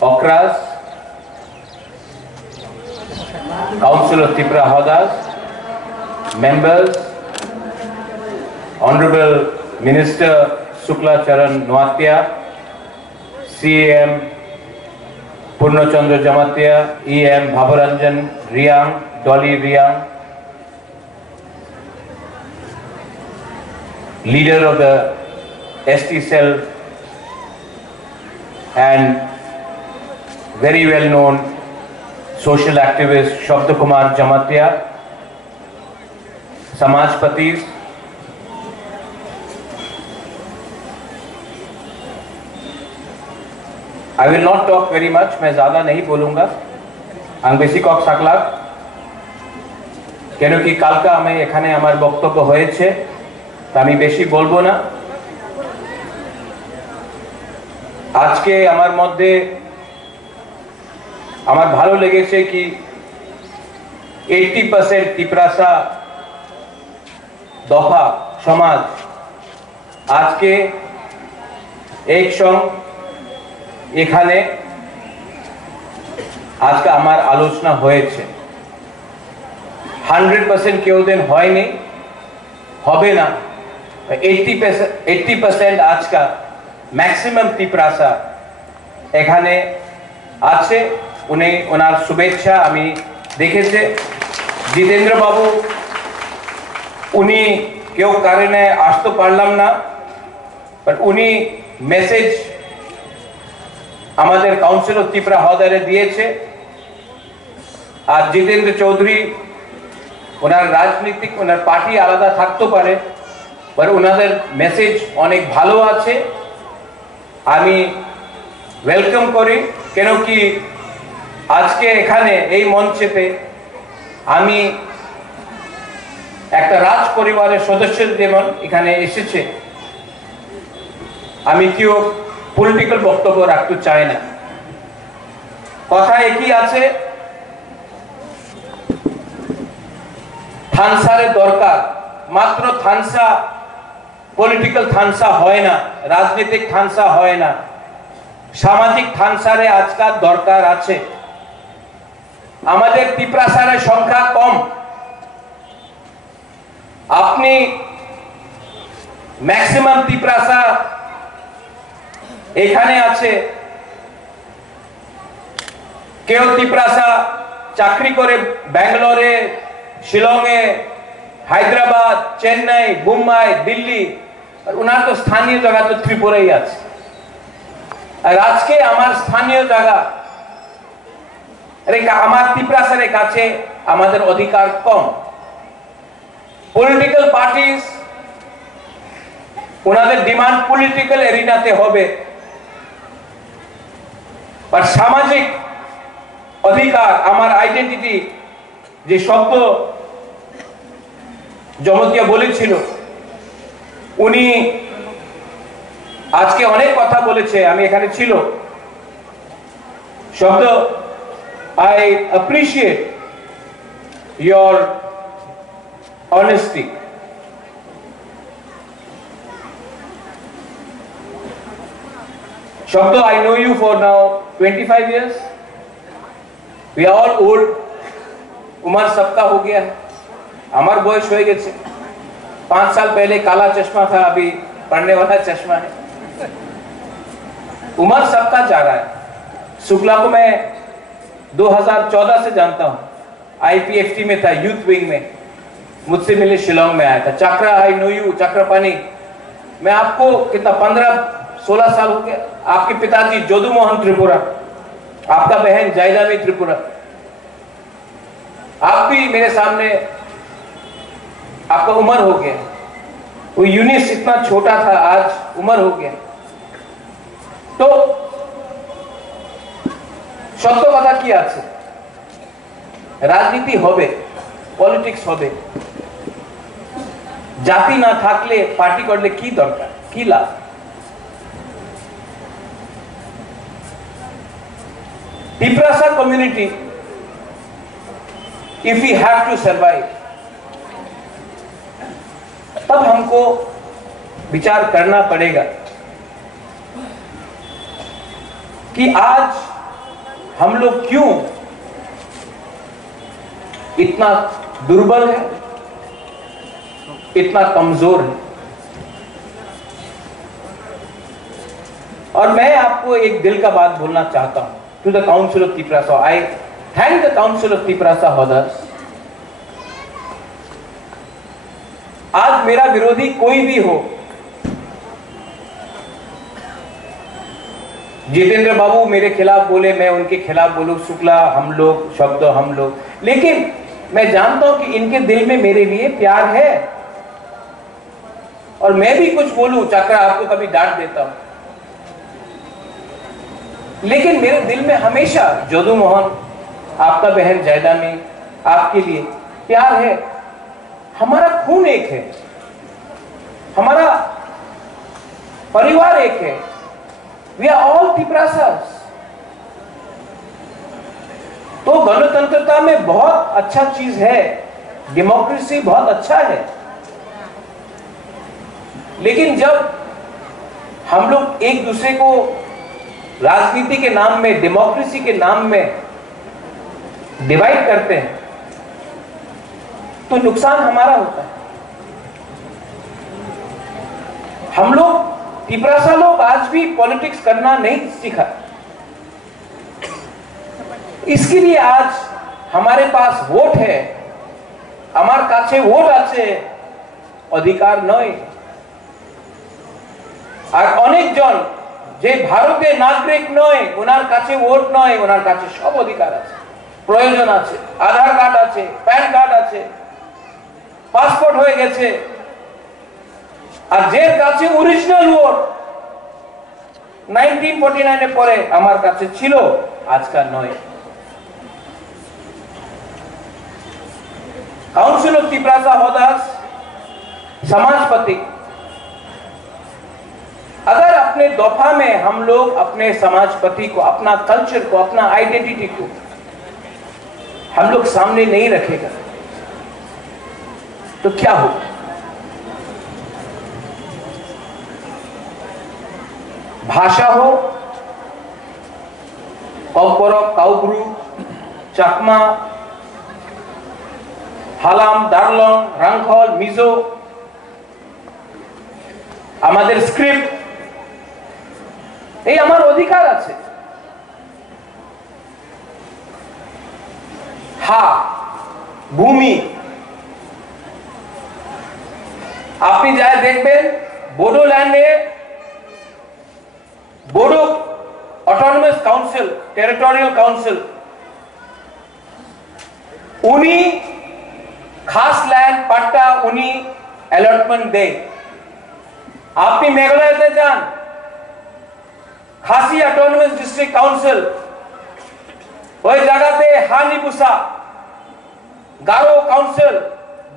Okras, Council of Tripura Howdas, members, Honorable Minister Shukla Charan Noatia, CAM Purnachandra Jamatia, EM Bhabaranjan Riang, Dolly Riang, leader of the ST cell and very well known social activist Shabda Kumar Jamatia, Samajpatis, I will not talk very much, मैं ज़्यादा नहीं बोलूँगा, आंग बेसी Kock सकला, केनो कि काल का हमें एखाने हमारे बक्तव्य होए छे, तामी बेसी बोलबो ना, आज के हमारे मध्य हमारे भालो लगे छे कि 80% त्रिपुरासा दफा समाज आज के एक संग एखाने आज का हमार आलोचना होए छे 100% केउ दिन होय नहीं होबे ना 80% आज का मैक्सिमम त्रिपुरासा एखाने आछे उन्हें उनार शुभेच्छा आमी देखेছে जितेंद्र बाबू उनी केउ कारणे आसते पारलाम ना पर उनी मेसेज আমাদের কাউন্সিল অফ ত্রিপুরা হদারে দিয়েছে আর জিতেন্দ্র চৌধুরী ওনার রাজনৈতিক ওনার পার্টি আলাদা থাকতে পারে पर ওনাদের মেসেজ অনেক ভালো আছে আমি ওয়েলকাম করি কেন কি আজকে এখানে এই মঞ্চেতে আমি একটা রাজ পরিবারের সদস্য যেমন এখানে এসেছে আমি কিও পলিটিক্যাল বক্তব্য রাখতে চাই না কথা একই আছে থানসারে দরকার মাত্র থানসা পলিটিক্যাল থানসা হয় না রাজনৈতিক থানসা হয় না সামাজিক থানসারে আজকাল দরকার আছে আমাদের ত্রিপুরাসারের সংখ্যা কম আপনি ম্যাক্সিমাম ত্রিপুরাসা এখানে আছে কেউ ত্রিপুরাসা চাকরি করে ব্যাঙ্গালোরে শিলংয়ে হায়দ্রাবাদ চেন্নাই মুম্বাই দিল্লি আর ওনার তো স্থানীয় জায়গা তো ত্রিপুরাই আছে আর আজকে আমার স্থানীয় জায়গা আমার ত্রিপুরাসারের কাছে আমাদের অধিকার কম পলিটিক্যাল পার্টিস ওনাদের ডিমান্ড পলিটিক্যাল এরিনাতে হবে আর সামাজিক অধিকার আমার আইডেন্টিটি যে শব্দ জমতিয়া বলেছিল উনি আজকে অনেক কথা বলেছে আমি এখানে ছিল শব্দ I appreciate your honesty Shabda, I know you for now 25 years. We are all old. उम्र सबका हो गया है. हमार बॉयस हो गए थे. 5 साल पहले काला चश्मा था, अभी पढ़ने वाला चश्मा है. उम्र सबका जा रहा है. शुक्ला को मैं 2014 से जानता हूँ. IPFT में था, यूथ विंग में. मुझसे मिले शिलोंग में आया था. चक्रा, I know you, चक्रपानी. मैं आपको कितना 15-16 साल हो गया. आपके पिताजी जोदू मोहन त्रिपुरा, आपका बहन जायदावी त्रिपुरा, आप भी मेरे सामने, आपका उम्र हो गया. वो यूनिस इतना छोटा था, आज उम्र हो गया. तो সত্য কথা কি আছে রাজনীতি হবে পলিটিক্স হবে জাতি না থাকলে পার্টি করলে কি দরকার কি লাভ Tiprasa community, if we have to survive, तब हमको विचार करना पड़ेगा कि आज हम लोग क्यों इतना दुर्बल है, इतना कमजोर है। और मैं आपको एक दिल का बात बोलना चाहता हूं to the council of Tiprasa. I thank the council of Tiprasa हॉदर्स। आज मेरा विरोधी कोई भी हो, जितेंद्र बाबू मेरे खिलाफ बोले, मैं उनके खिलाफ बोलूं, शुक्ला हम लोग, शब्द हम लोग, लेकिन मैं जानता हूं कि इनके दिल में मेरे लिए प्यार है। और मैं भी कुछ बोलूं, चक्रा आपको कभी डांट देता हूं, लेकिन मेरे दिल में हमेशा जोदू मोहन, आपका बहन जयदानी, आपके लिए प्यार है। हमारा खून एक है, हमारा परिवार एक है। We are all तिपरासास। तो गणतंत्रता में बहुत अच्छा चीज है, डेमोक्रेसी बहुत अच्छा है, लेकिन जब हम लोग एक दूसरे को राजनीति के नाम में, डेमोक्रेसी के नाम में डिवाइड करते हैं तो नुकसान हमारा होता है। हम लोग तिपरासा लोग आज भी पॉलिटिक्स करना नहीं सीखा, इसके लिए आज हमारे पास वोट है, हमारे काछे वोट आछे, अधिकार नय। আর অনেকজন যে ভারতের নাগরিক নয়, ওনার কাছে ভোট নয়, ওনার কাছে সব অধিকার আছে, প্রয়োজন আছে, আধার কার্ড আছে, প্যান কার্ড আছে, পাসপোর্ট হয়ে গেছে। আর যে কাছে অরিজিনাল ভোট 1949 এর পরে আমার কাছে ছিল, আজকাল নয়। काउंसिल ऑफ तिपरासा हॉदर्स, समाजपति, अगर अपने दफा में हम लोग अपने समाजपति को, अपना कल्चर को, अपना आइडेंटिटी को हम लोग सामने नहीं रखेगा तो क्या होगा? भाषा हो, कौपरक, काउब्रु, चाकमा, हालाम, दार्लং, রাংখল, মিজো, আমাদের স্ক্রিপ্ট, এই আমার অধিকার আছে। হা, ভূমি, আপনি যা দেখবেন বোডোল্যান্ডে Bodo autonomous council, territorial council, उन्हीं खास लैंड पट्टा उन्हीं अलॉटमेंट दे। आपनी मेघालय जान, खासी ऑटोनमस डिस्ट्रिक्ट काउंसिल, वही जगह पे हानीबुसा, गारो काउंसिल,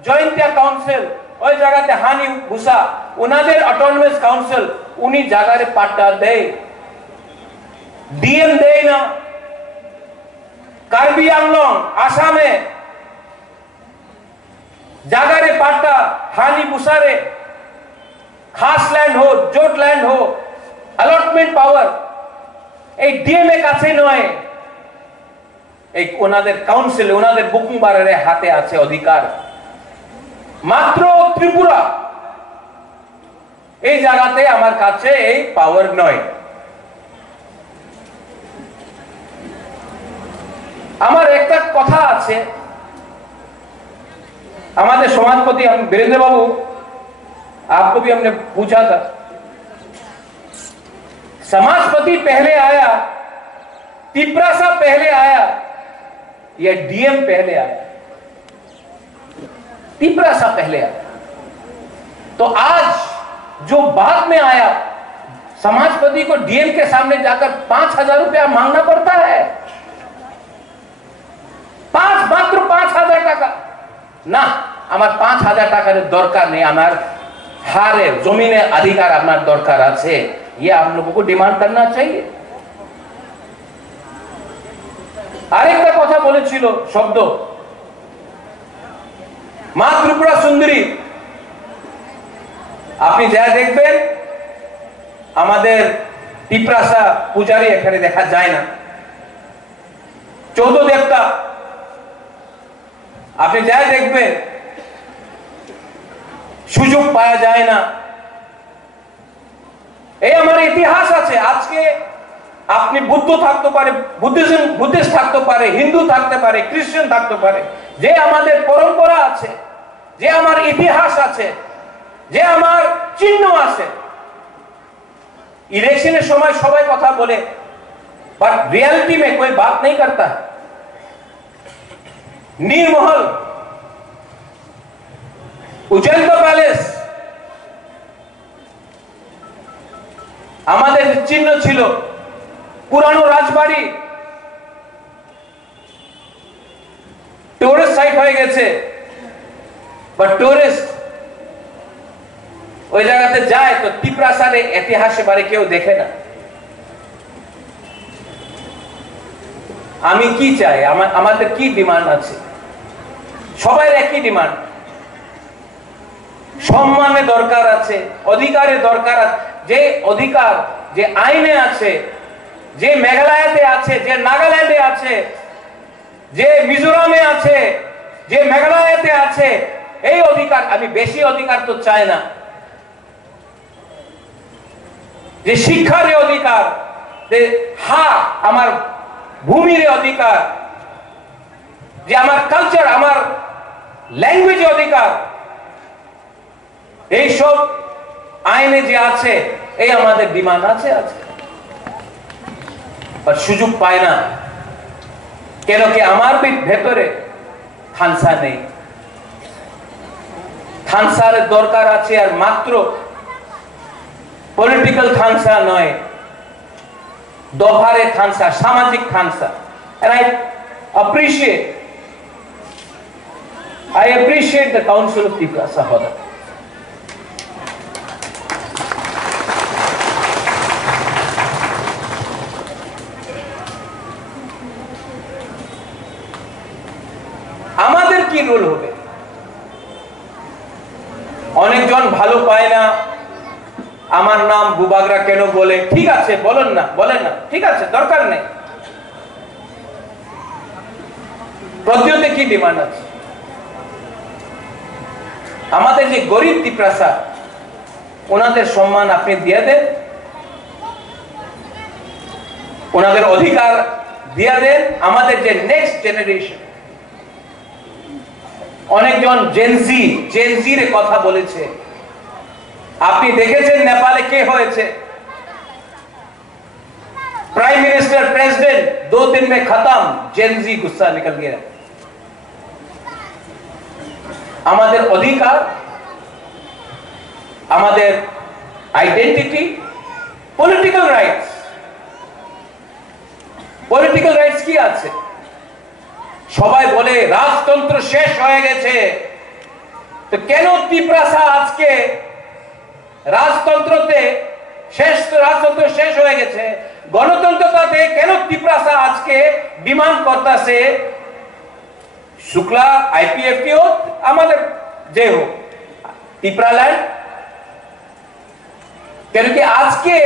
जॉइंटिया काउंसिल, वही जगह पे हानीबुसा, उन्होंने ऑटोनमस काउंसिल उन्हीं जगह पट्टा दे। डीएम दे ना, कार्बी आंगलং, आसामे जगह पट्टा हानीबुसा रे खास लैंड हो, जोट लैंड हो, अलॉटमेंट पावर এই ডিএম এর কাছে নয়, এই ওনাদের কাউন্সিল, ওনাদের বুকুমবারের হাতে আছে অধিকার। মাত্র ত্রিপুরা এই জায়গাতে আমার কাছে এই পাওয়ার নয়। আমার একটা কথা আছে, हमारे समाजपति हम वीरेंद्र बाबू, आपको भी हमने पूछा था, समाजपति पहले आया, तिपरासा पहले आया या डीएम पहले आया? तिपरासा पहले आया। तो आज जो बाद में आया, समाजपति को डीएम के सामने जाकर 5,000 रुपया मांगना पड़ता है। मात्र 5,000 টাকা না, আমার 5,000 টাকার দরকার নেই, আমার হারে জমিনে अधिकार আপনার দরকার আছে, ये आप लोगों को डिमांड करना चाहिए। আরেকটা কথা বলেছিল শব্দ, মা ত্রিপুরা সুন্দরী, আপনি যা দেখবেন আমাদের তিপরাসা পূজারী এখানে দেখা যায় না, চৌদ্দ দেবতা আপনি যাই দেখবেন সুযোগ পাওয়া যায় না। এই আমার ইতিহাস আছে। আজকে আপনি বুদ্ধ থাকতে পারে, বুদ্ধিস্ট থাকতে পারে, হিন্দু থাকতে পারে, খ্রিস্টান থাকতে পারে, যে আমাদের পরম্পরা আছে, যে আমার ইতিহাস আছে, যে আমার চিহ্ন আছে। इलेक्शনের সময় সবাই কথা বলে, पर रियलिटी में कोई बात नहीं करता। नीरमहल, उज्जैन पैलेस আমাদের চিহ্ন ছিল, পুরানো রাজবাড়ি টুরিস্ট সাইট হয়ে গেছে, বাট টুরিস্ট ওই জায়গাতে যায় তো তিপ্রাসাদের ইতিহাসে বারে কেউ দেখে না। আমি কি চাই, আমাদের কি ডিমান্ড আছে? সবাই একই ডিমান্ড, সম্মানের দরকার আছে, অধিকারের দরকার আছে। যে অধিকার যে আইনে আছে, যে মেঘালয়তে আছে, যে নাগাল্যান্ডে আছে, যে মিজোরামে আছে, যে মেঘালয়তে আছে, এই অধিকার, আমি বেশি অধিকার তো চাই না। যে শিক্ষার অধিকার, যে আমার ভূমির অধিকার, যে আমার কালচার, আমার ল্যাঙ্গুয়েজ অধিকার, এই সব আইনে যে আছে, এই আমাদের ডিমান্ড আছে। আর সুযোগ পায় না কেন কি আমার ভেতরে থানসা নেই। থানসার দরকার আছে, আর মাত্র পলিটিক্যাল থানসা নয়, দফারে থানসা, সামাজিক থানসা। And I appreciate the Council of Tiprasa Hoda. আমাদের কি রোল হবে? অনেকজন ভালো পায় না, আমার নাম বুবাগরা কেন বলে। ঠিক আছে, বলেন না, ঠিক আছে, দরকার নেই। প্রদ্যোতে কি ডিমান্ড আছে? আমাদের যে গরিব তিপ্রাসা, ওনাদের সম্মান আপনি দিয়ে দেন, ওনাদের অধিকার দিয়ে দেন। আমাদের যে নেক্সট জেনারেশন, অনেকজন জেনজির কথা বলেছে। আপনি দেখেছেন নেপালে কে হয়েছে? प्राइम मिनिस्टर, प्रेसिडेंट 2 दिन में खत्म, जेनजी गुस्सा निकल गया। আমাদের অধিকার, আমাদের আইডেন্টিটি, পলিটিক্যাল রাইটস কি আছে? সবাই বলে রাজতন্ত্র শেষ হয়ে গেছে, তো কেন তিপ্রাসা আজকে রাজতন্ত্র শেষ হয়ে গেছে, গণতন্ত্রতে কেন তিপ্রাসা আজকে ডিমান্ড করতেছে শুক্লা আইপিএফটি হোক, আমাদের যে হোক, तिपरालैंड, क्योंकि आज के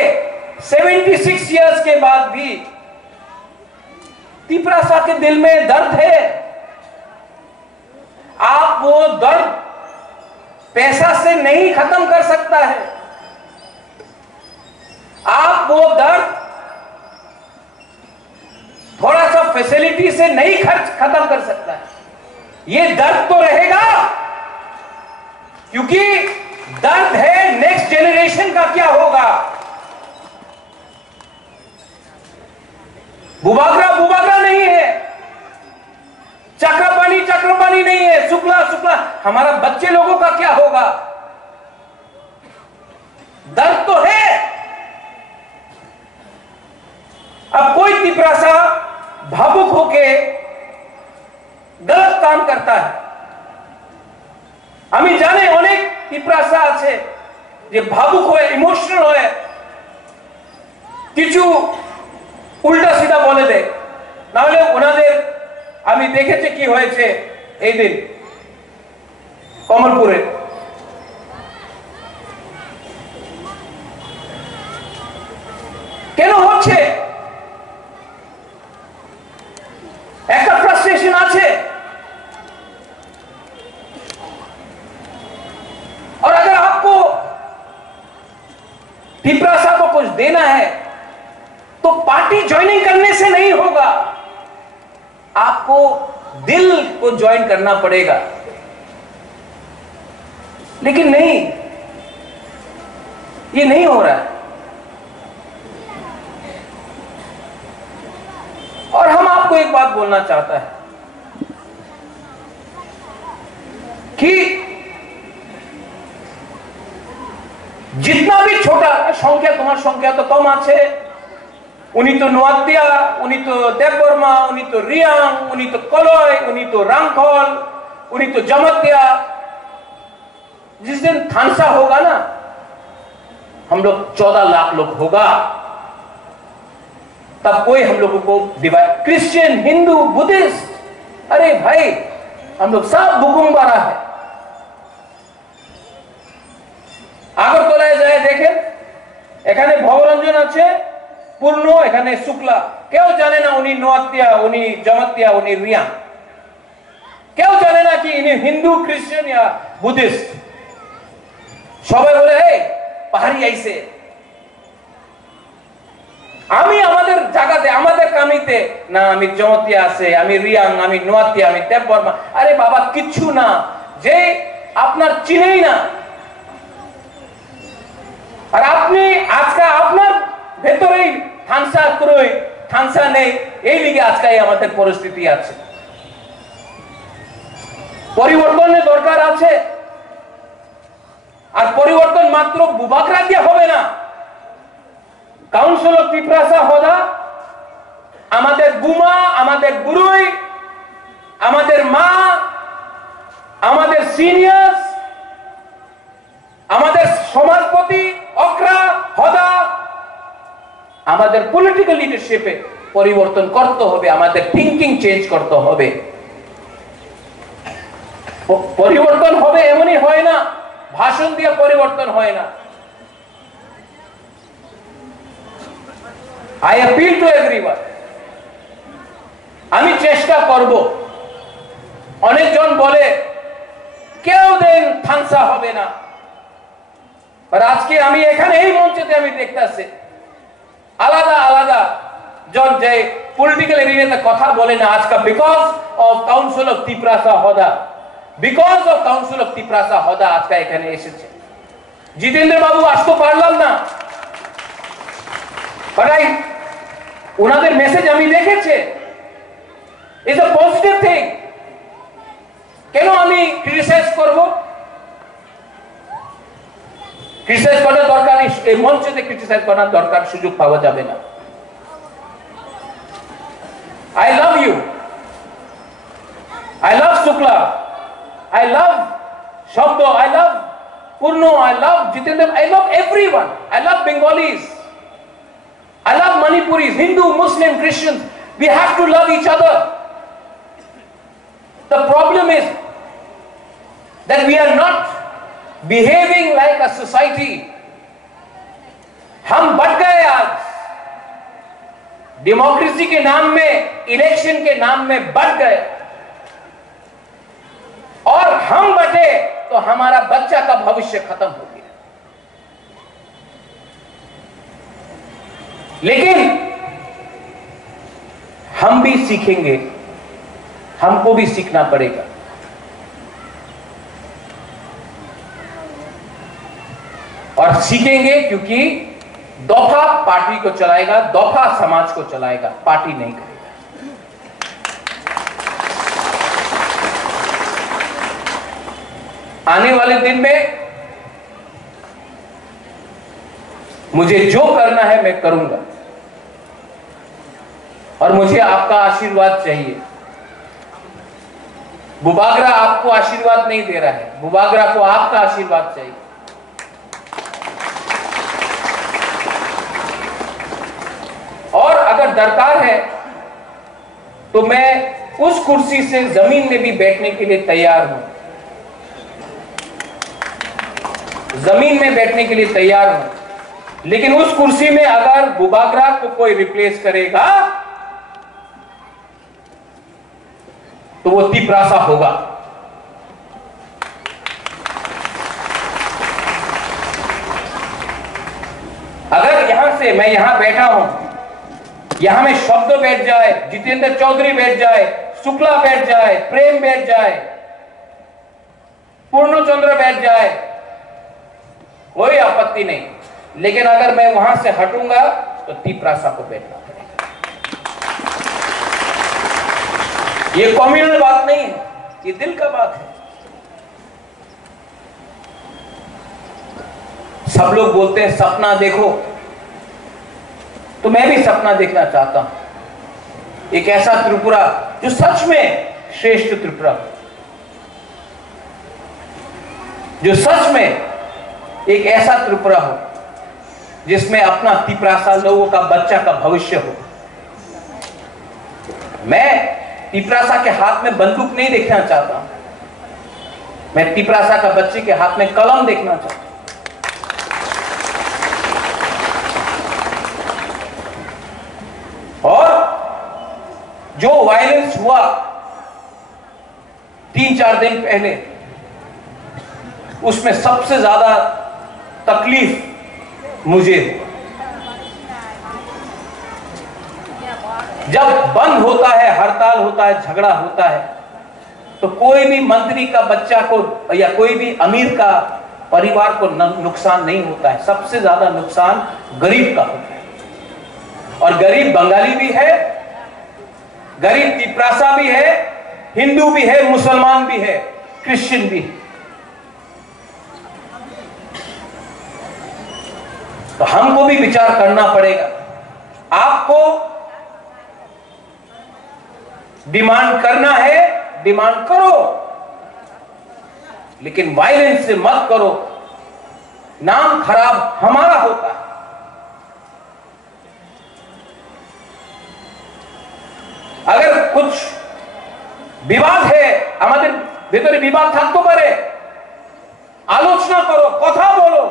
76 इयर्स के बाद भी तिपरासा के दिल में दर्द है। आप वो दर्द पैसा से नहीं खत्म कर सकता है, आप वो दर्द थोड़ा सा फैसिलिटी से नहीं खत्म कर सकता है। ये दर्द तो रहेगा, क्योंकि दर्द है नेक्स्ट जेनरेशन का क्या होगा। बुबागरा नहीं है, चक्रपाणी नहीं है, शुक्ला हमारा बच्चे लोगों का क्या होगा। दर्द तो है। अब कोई तिपरासा भावुक होके गलत काम करता है। আমি জানি অনেক তিপ্রাসা আছে যে ভাবুক হয়ে, ইমোশনাল হয়ে কিছু উল্টা সিধা বলে দেয়, না হলে ওনাদের আমি দেখেছি কি হয়েছে এই দিন কমলপুরে। কেন হচ্ছে? से नहीं होगा, आपको दिल को ज्वाइन करना पड़ेगा। लेकिन नहीं, ये नहीं हो रहा है। और हम आपको एक बात बोलना चाहता है कि जितना भी छोटा संख्या, तुम्हार संख्या तो कम आछे, उनी तो नोआतिया, उनी तो देवबर्मा, उनी तो रियांग, उनी तो कलय, उनी तो रांखल, उनी तो जमतिया। जिस दिन थानसा होगा ना, हम लोग 14 लाख लोग होगा, तब कोई हम लोगों को डिवाइड, क्रिश्चियन, हिंदू, बुद्धिस्ट, अरे भाई हम लोग सब बुकुम्बारा है। আগরতলায় যায় দেখেন, এখানে ভবরঞ্জন আছে পূর্ণ, এখানে শুক্লা, কেউ জানে না উনি নোয়াতিয়া, উনি জমাতিয়া, উনি রিয়া, কেউ জানে না কি ইনি হিন্দু, খ্রিস্টান या বুদ্ধিস্ট। সবাই বলে এই পাহাড়ি আইছে। আমি আমাদের জায়গাতে, আমাদের কামিতে না, আমি জমাতিয়া আছে, আমি রিয়াং, আমি নোয়াতিয়া, আমি দেববর্মা। আরে বাবা কিচ্ছু না, যে আপনার চিনেই না। আর আপনি আজকে আপনার ভেতরেই থানসা ক্রয়, থানসা নেই, এই লিগে আজকে আমাদের পরিস্থিতি আছে। পরিবর্তনের দরকার আছে। আর পরিবর্তন মাত্র বুবাকরা দিয়ে হবে না। কাউন্সিল অফ ত্রিপ্রাসা হদা আমাদের বুমা, আমাদের গুরুই, আমাদের মা, আমাদের সিনিয়র্স, আমাদের সমাজপতি অকরা হদা, আমাদের পলিটিক্যাল লিডারশিপে পরিবর্তন করতে হবে, আমাদের থিংকিং চেঞ্জ করতে হবে। পরিবর্তন হবে এমনই হয় না, ভাষণ দিয়ে পরিবর্তন হয় না। I appeal to everyone, আমি চেষ্টা করব। অনেকজন বলে কেউ দিন থানসা হবে না, আর আজকে আমি এখানে এই মঞ্চেতে আমি দেখতেছি আলাদা আলাদা জন যে পলিটিক্যাল এরিয়াতে কথা বলে না, আজকে because of council of Tiprasa Hoda, because of council of Tiprasa Hoda আজকে এখানে এসেছে। জিতেন্দ্র বাবু আসতে পারলাম না, বাট ওনাদের মেসেজ আমি দেখেছি, ইজ আ পজিটিভ থিং। কেন আমি ক্রিটিসাইজ করব? ক্রিটিসাইজ করার দরকার নেই, এই মঞ্চে ক্রিটিসাইজ করার দরকার, সুযোগ পাওয়া যাবে না। I love you, I love Shukla, I love Shabdo, I love Purno, I love Jitendra, I love everyone, I love Bengalis, I love Manipuris, Hindu, Muslim, Christians. We have to love each other. The problem is that we are not behaving like a society. हम बढ़ गए आज, democracy के नाम में, election के नाम में बढ़ गए, और हम बटे तो हमारा बच्चा का भविष्य खत्म हो गया। लेकिन हम भी सीखेंगे, हमको भी सीखना पड़ेगा। और सीखेंगे क्योंकि दफा पार्टी को चलाएगा, दफा समाज को चलाएगा, पार्टी नहीं करेगा। आने वाले दिन में मुझे जो करना है मैं करूंगा, और मुझे आपका आशीर्वाद चाहिए। बुबागरा आपको आशीर्वाद नहीं दे रहा है, बुबागरा को आपका आशीर्वाद चाहिए। और अगर दरकार है तो मैं उस कुर्सी से जमीन में भी बैठने के लिए तैयार हूं, जमीन में बैठने के लिए तैयार हूं। लेकिन उस कुर्सी में अगर बुबागरा को कोई रिप्लेस करेगा तो वो त्रिप्रासा होगा। अगर यहां से मैं यहां बैठा हूं, यहां में शब्द बैठ जाए, जितेंद्र चौधरी बैठ जाए, शुक्ला बैठ जाए, प्रेम बैठ जाए, पूर्णचंद्र बैठ जाए, कोई आपत्ति नहीं। लेकिन अगर मैं वहां से हटूंगा तो तिपरासा को बैठना पड़ेगा। ये कम्युनल बात नहीं है, ये दिल का बात है। सब लोग बोलते हैं सपना देखो, तो मैं भी सपना देखना चाहता हूं। एक ऐसा त्रिपुरा जो सच में श्रेष्ठ त्रिपुरा, जो सच में एक ऐसा त्रिपुरा हो जिसमें अपना तिपरासा लोगों का बच्चा का भविष्य हो। मैं तिपरासा के हाथ में बंदूक नहीं देखना चाहता, मैं तिपरासा का बच्चे के हाथ में कलम देखना चाहता हूं। और जो वायलेंस हुआ 3-4 दिन पहले, उसमें सबसे ज्यादा तकलीफ मुझे, जब बंद होता है, हड़ताल होता है, झगड़ा होता है, तो कोई भी मंत्री का बच्चा को या कोई भी अमीर का परिवार को नुकसान नहीं होता है। सबसे ज्यादा नुकसान गरीब का होता है। और गरीब बंगाली भी है, गरीब तिपरासा भी है, हिंदू भी है, मुसलमान भी है, क्रिश्चियन भी है। तो हमको भी विचार करना पड़ेगा। आपको डिमांड करना है, डिमांड करो, लेकिन वायलेंस से मत करो। नाम खराब हमारा होता है। अगर कुछ विवाद है, हमारे भीतर विवाद থাকতে পারে, आलोचना करो, कथा बोलो।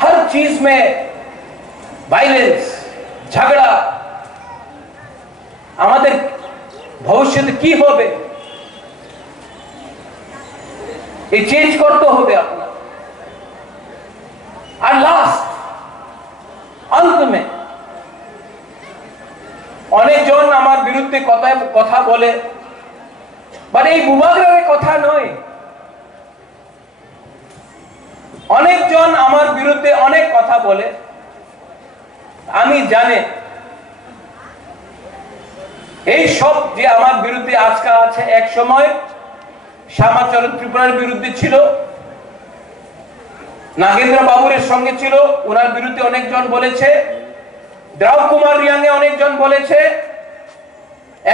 हर चीज में वायलेंस, झगड़ा, हमारे भविष्य की होबे, ये चेंज करते होबे अपना। और लास्ट अंत में अनेक जन आमार बिरुद्धे कथा बोले, बाट এই বুবাগ্রারে কথা নয়। অনেক জন আমার বিরুদ্ধে অনেক কথা বলে, আমি জানে এই সব যে আমার বিরুদ্ধে আজকে আছে, এক সময় শ্যামাচরণ ত্রিপুরার বিরুদ্ধে ছিল, নাগেন্দ্র বাবুরের সঙ্গে ছিল, ওনার বিরুদ্ধে অনেকজন বলেছে, দ্রাউ কুমার রিয়াংয়ে অনেকজন বলেছে,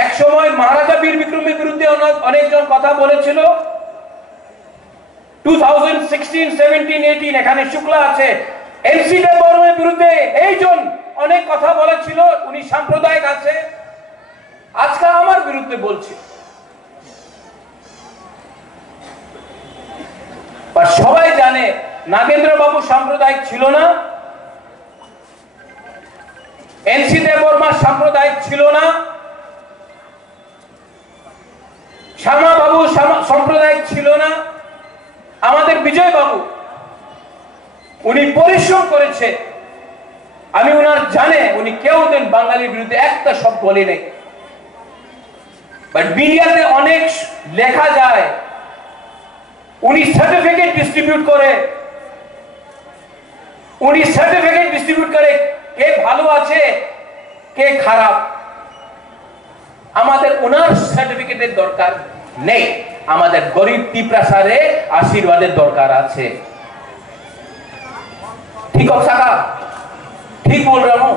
এক সময় মহারাজা বীর বিক্রমের বিরুদ্ধে অনেকজন কথা বলেছিল। 2016, 17, 18 এখানে শুক্লা আছে, এনসি দেববর্মার বিরুদ্ধে এইজন অনেক কথা বলেছিল, উনি সাম্প্রদায়িক আছে, আজকে আমার বিরুদ্ধে বলছে। আর সবাই জানে নাগেন্দ্র বাবু সাম্প্রদায়িক ছিল না, এনসি দেববর্মা সাম্প্রদায়িক ছিল না, শ্যামা বাবু সাম্প্রদায়িক ছিল না, আমাদের বিজয় বাবু উনি পরিশ্রম করেছে। আমি ওনার জানে উনি কেউ দিন বাঙালির বিরুদ্ধে একটা শব্দ বলে নেই। বাট মিডিয়াতে অনেক লেখা যায় উনি সার্টিফিকেট ডিস্ট্রিবিউট করে, উনি সার্টিফিকেট ডিস্ট্রিবিউট করে কে ভালো আছে কে খারাপ। আমাদের ওনার সার্টিফিকেটের দরকার নেই, আমাদের গরিব তিপরাসারে आशीर्वादेर दरकार আছে। ठीक हो सका? ठीक बोल रहा हूं?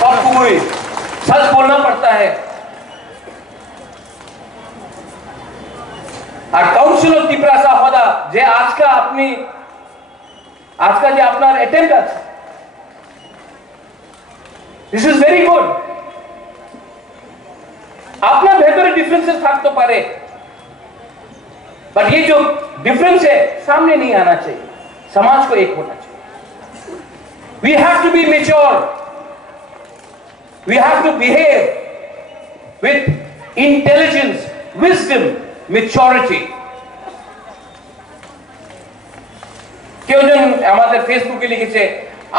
सबको सच बोलना पड़ता है। और काउंसिल ऑफ तिपरासा होदा जे आज का जे আপনার अटेम्प्ट আছে, दिस इज वेरी गुड। আপনার ভেতরে ডিফারেন্সেস থাকতে পারে, बट ये जो डिफरेंस है सामने नहीं आना चाहिए, समाज को एक होना चाहिए। We have to be mature, we have to behave with intelligence, wisdom, maturity. কেউ জন আমাদের ফেসবুকে লিখেছে,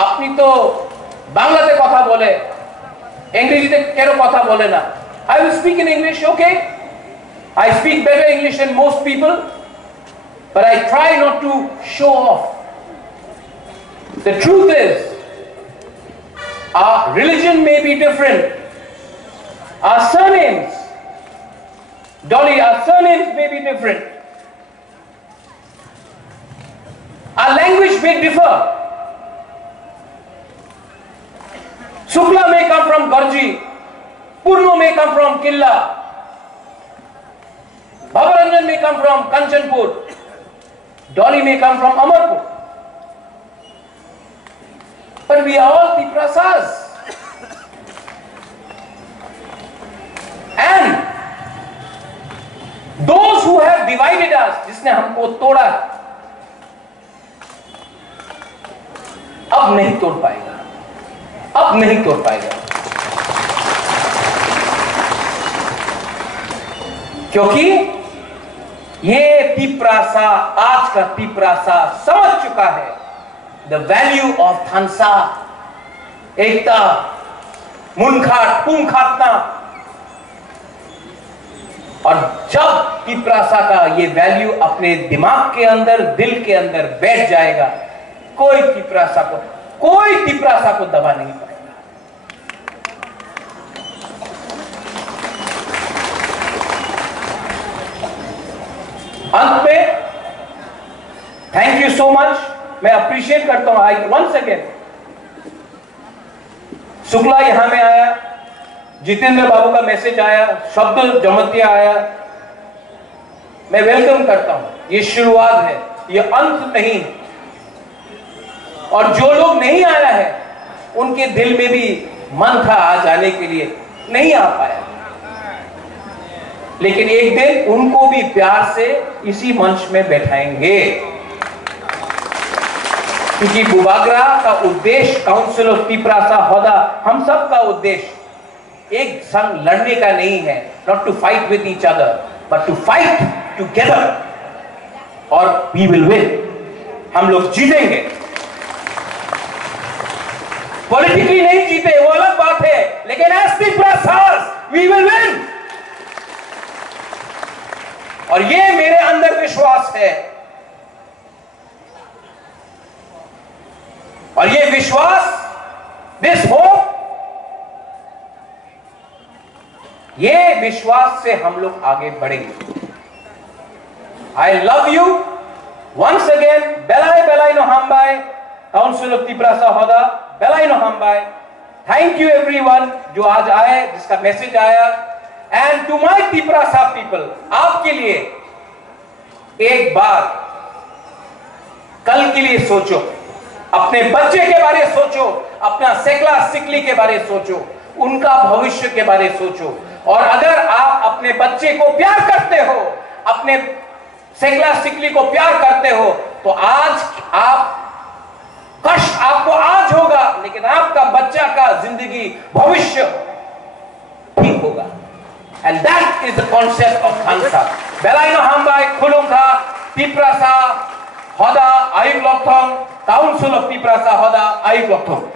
আপনি তো বাংলাতে কথা বলে, ইংরেজিতে কেন কথা বলে না? I will speak in English, okay? I speak better English than most people, but I try not to show off. The truth is, our religion may be different. Our surnames, Dolly, our surnames may be different. Our language may differ. Shukla may come from Garji, Purno may come from Killa, Bhavaranjan may come from Kanchanpur, Dolly may come from Amarpur. But we are all Tiprasas. And those who have divided us, जिसने हमको तोड़ा, अब नहीं तोड़ पाएगा, अब नहीं तोड़ पाएगा, क्योंकि ये तिप्रासा, आज का तिप्रासा समझ चुका है the value of थानसा, एकता, मुनखाट, पुंखातना। और जब तिप्रासा का ये वैल्यू अपने दिमाग के अंदर, दिल के अंदर बैठ जाएगा, कोई तिप्रासा को दबा नहीं पाएगा। अंत में थैंक यू सो मच, मैं अप्रिशिएट करता हूं। वंस अगेन शुक्ला यहां में आया, जितेंद्र बाबू का मैसेज आया, शब्द जमतिया आया, मैं वेलकम करता हूं। ये शुरुआत है, ये अंत नहीं है। और जो लोग नहीं आया है उनके दिल में भी मन था आ जाने के लिए, नहीं आ पाया, लेकिन एक दिन उनको भी प्यार से इसी मंच में बैठाएंगे, क्योंकि बुबागरा का उद्देश्य, काउंसिल ऑफ तिप्रासा होदा, हम सब का उद्देश्य एक संग लड़ने का नहीं है, not to fight with each other but to fight together, और वी विल विन, हम लोग जीतेंगे। पॉलिटिकली नहीं जीते वो अलग बात है, लेकिन एज तिप्रासास वी विल विन, और ये मेरे अंदर विश्वास है। और ये विश्वास, दिस होप, ये विश्वास से हम लोग आगे बढ़ेंगे। I love you once again, बेलाई बेलाई नो हमबाई, काउंसिल ऑफ तिप्रासा होदा, बेलाई नो हमबाई। थैंक यू एवरीवन जो आज आए, जिसका मैसेज आया, and to my Tiprasa people, आपके लिए एक बार कल के लिए सोचो, अपने बच्चे के बारे में सोचो, अपना सेकला सिकली के बारे में सोचो, उनका भविष्य के बारे में सोचो। और अगर आप अपने बच्चे को प्यार करते हो, अपने सेकला सिकली को प्यार करते हो, तो आज आप कष्ट आपको आज होगा, लेकिन आपका बच्चा का जिंदगी, भविष्य ठीक होगा। And that is the concept of Thansa. बेलाइनो हमबाई खुलुंखा तिप्रासा होदा आयुग लक्थम, काउंसिल ऑफ तिप्रासा होदा आयुग लक्थम।